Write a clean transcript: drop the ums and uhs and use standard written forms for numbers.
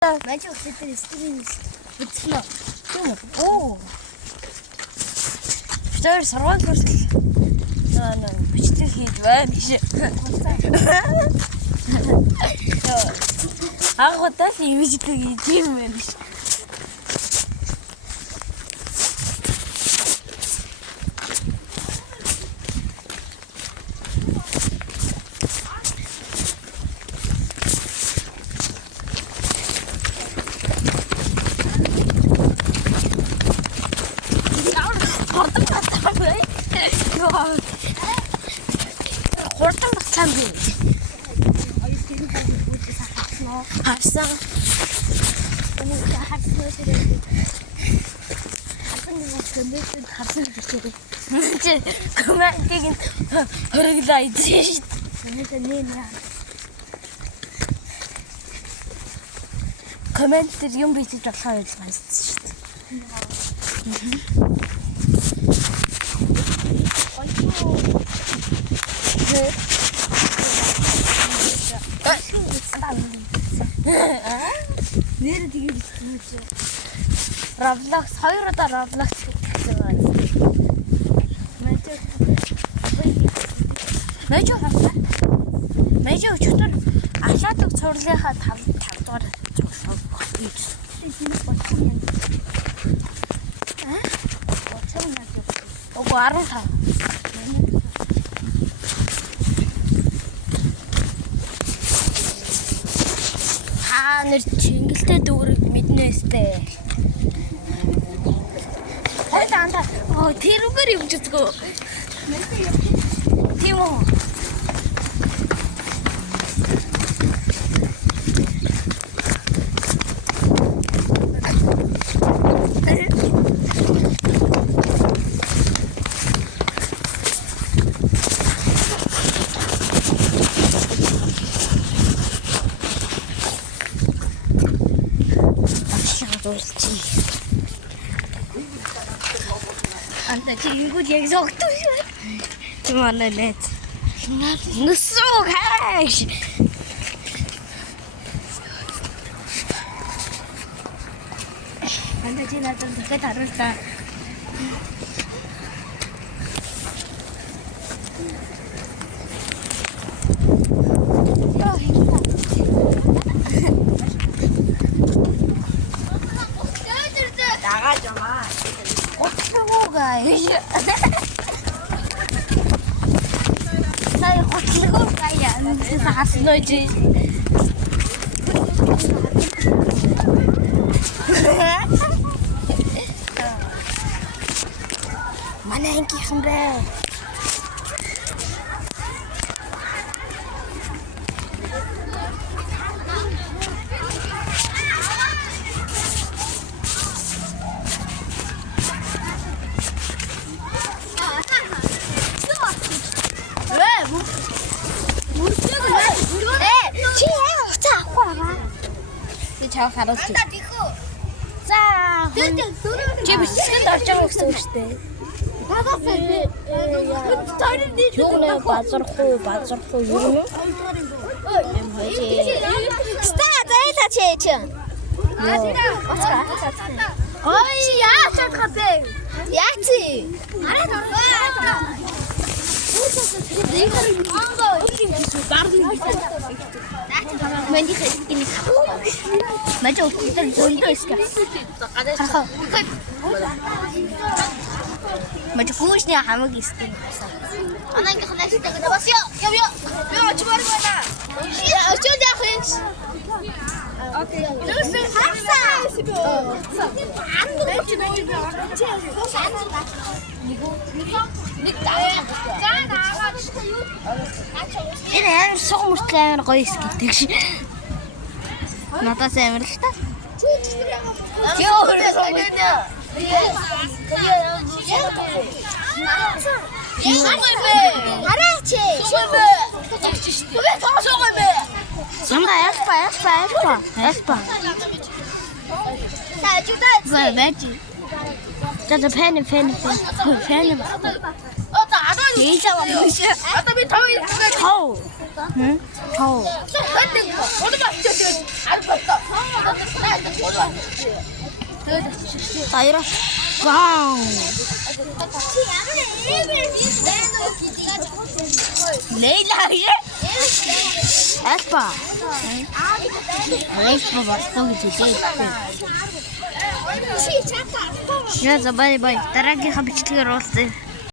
Мэж өчтөр стрим бичнэ. Оо. Тэр сарван хүртэл бичлэг хийж байна гэж. Агуудаас имижтэй хийж юм байна. Хурдан бацаан би. Харсан. Комментиг хөрөглөө идэж шít. Коммент дээр юм бичиж болохоор ойлгосон шít. Нэр тэгээд хэлж Roblox 2 удаа Roblox гэсэн байна. Мэж өчтөр Ахлаадаг цуурлынхаа 5 дугаар зуршаа хийж. Ого 15. Нэр чингэлтэй дүүрэг мэднэстэй. Хойдоо тэр үгээр юм зүгөө. Тийм үү. Анда чингүүд яг зогтов шүү. Чимээ нэт. Нүсүү хайш. Анда чи надад дахиад харуултаа. Saya hotlego kaya sa hasnoji. Mana yang kihmre? Чаах харуулж. За. Чи бичлэгэнд орж байгаа гэсэн үг шүү дээ. Базархуу юу юм? Ста зайлаа чи. Ой яа чатхапэ. Яачи. Арай дургаа. Мэнди хэсгний мэж өчтөр зөндөө иска. Мэж хүүшний хамаг иска. Анангийн ханастай гэдэг бас ёо. Ёо чимэр байна. Очоод яах юм? Окей. Лүсээ хасаа. Нэг таа. Энэ амар сугмөртлээ амар гоё скилдэг ши. Надаас амар л та. Ёо хөрөөсөө. Хараач. Сумда яспа. Саажудаа. Вэжи. Тэд фэн. О та Ээлээ амгүйш. Одоо би тав ирэх. Тав. Тав. Таяра. Вау. Лейла яа. Аспа. Аспа бастаа гэж хэлээ. Яа за бай бай. Дараагийнхаа бичлэгээр уулзъя.